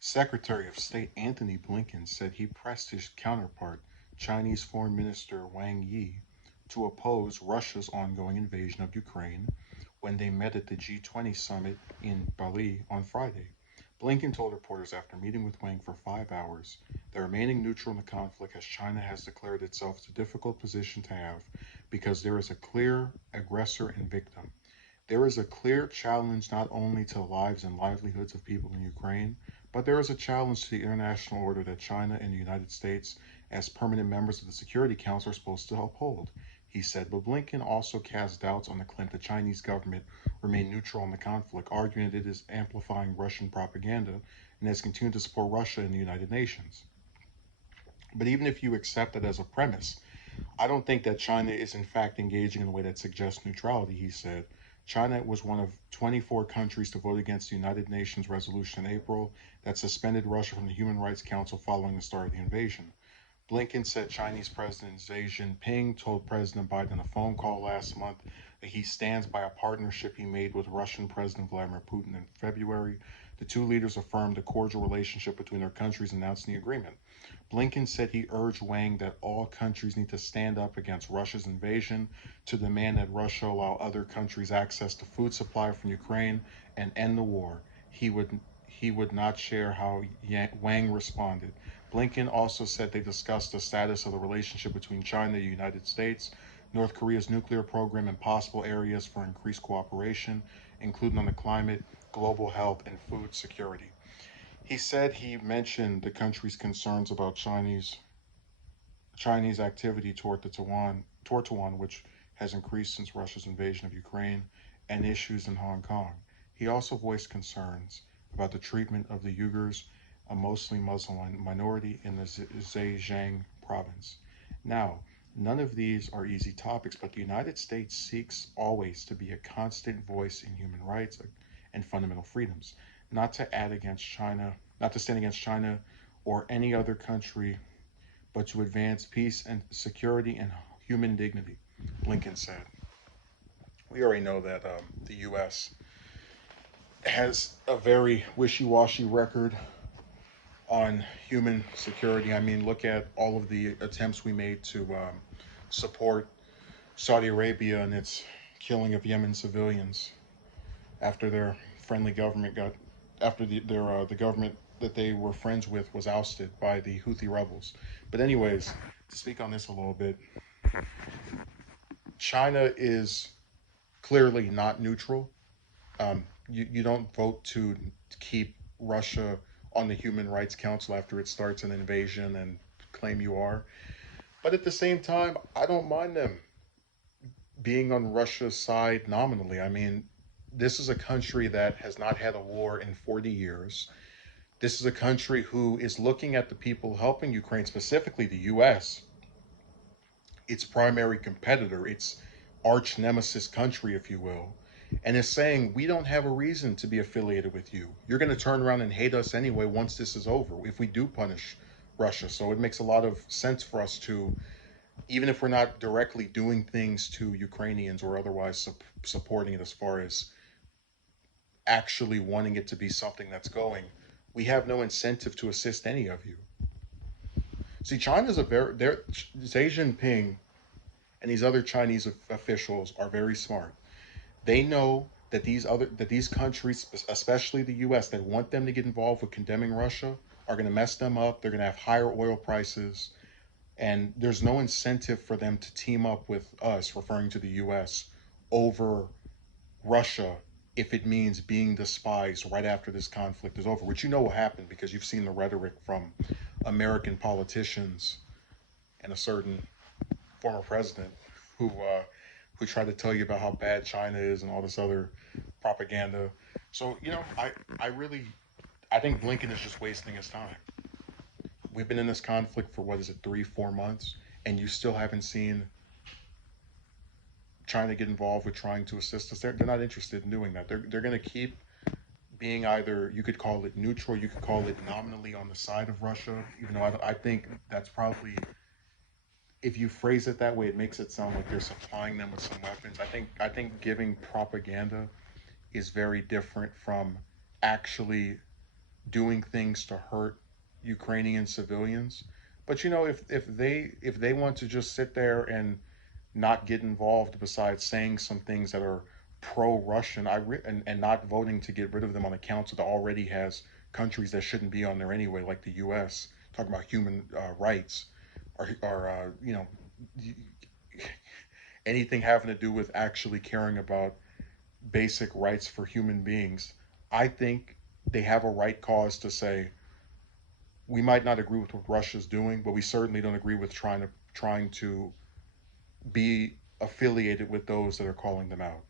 Secretary of State Antony Blinken said he pressed his counterpart, Chinese Foreign Minister Wang Yi, to oppose Russia's ongoing invasion of Ukraine when they met at the G20 summit in Bali on Friday. Blinken told reporters after meeting with Wang for 5 hours that remaining neutral in the conflict as China has declared itself a difficult position to have because there is a clear aggressor and victim. There is a clear challenge not only to the lives and livelihoods of people in Ukraine, but there is a challenge to the international order that China and the United States, as permanent members of the Security Council, are supposed to uphold, he said. But Blinken also cast doubts on the claim the Chinese government remained neutral in the conflict, arguing that it is amplifying Russian propaganda and has continued to support Russia in the United Nations. But even if you accept that as a premise, I don't think that China is in fact engaging in a way that suggests neutrality, he said. China was one of 24 countries to vote against the United Nations resolution in April that suspended Russia from the Human Rights Council following the start of the invasion. Blinken said Chinese President Xi Jinping told President Biden on a phone call last month that he stands by a partnership he made with Russian President Vladimir Putin in February. The two leaders affirmed a cordial relationship between their countries, announcing the agreement. Blinken said he urged Wang that all countries need to stand up against Russia's invasion, to demand that Russia allow other countries access to food supply from Ukraine and end the war. He would not share how Wang responded. Blinken also said they discussed the status of the relationship between China and the United States, North Korea's nuclear program, and possible areas for increased cooperation, including on the climate, global health, and food security. He said he mentioned the country's concerns about Chinese activity toward Taiwan, which has increased since Russia's invasion of Ukraine, and issues in Hong Kong. He also voiced concerns about the treatment of the Uyghurs, a mostly Muslim minority in the Zhejiang province. Now, none of these are easy topics, but the United States seeks always to be a constant voice in human rights and fundamental freedoms, not to add against China, not to stand against China or any other country, but to advance peace and security and human dignity, Blinken said. We already know that the U.S. has a very wishy washy record on human security. I mean, look at all of the attempts we made to support Saudi Arabia and its killing of Yemen civilians after their friendly government got, after the government that they were friends with was ousted by the Houthi rebels. But anyways, to speak on this a little bit, China is clearly not neutral. You don't vote to keep Russia on the Human Rights Council after it starts an invasion and claim you are. But at the same time, I don't mind them being on Russia's side nominally. I mean, this is a country that has not had a war in 40 years. This is a country who is looking at the people helping Ukraine, specifically the US, its primary competitor, its arch nemesis country, if you will, and is saying, we don't have a reason to be affiliated with you. You're going to turn around and hate us anyway once this is over, if we do punish Russia. So it makes a lot of sense for us to, even if we're not directly doing things to Ukrainians or otherwise supporting it as far as actually wanting it to be something that's going, we have no incentive to assist any of you. See, China's a very, Xi Jinping and these other Chinese officials are very smart. They know that these countries, especially the U.S., that want them to get involved with condemning Russia, are going to mess them up. They're going to have higher oil prices, and there's no incentive for them to team up with us, referring to the U.S., over Russia if it means being despised right after this conflict is over, which you know will happen because you've seen the rhetoric from American politicians and a certain former president who tried to tell you about how bad China is and all this other propaganda. So I think Blinken is just wasting his time. We've been in this conflict for what is it, 3, 4 months, and you still haven't seen China get involved with trying to assist us. They're not interested in doing that. They're going to keep being either, you could call it neutral, you could call it nominally on the side of Russia, even though I think that's probably, if you phrase it that way, it makes it sound like they're supplying them with some weapons. I think giving propaganda is very different from actually doing things to hurt Ukrainian civilians. But if they want to just sit there and not get involved, besides saying some things that are pro-Russian, and not voting to get rid of them on the council that already has countries that shouldn't be on there anyway, like the U.S. talking about human rights, or anything having to do with actually caring about basic rights for human beings. I think they have a right cause to say we might not agree with what Russia's doing, but we certainly don't agree with trying to be affiliated with those that are calling them out.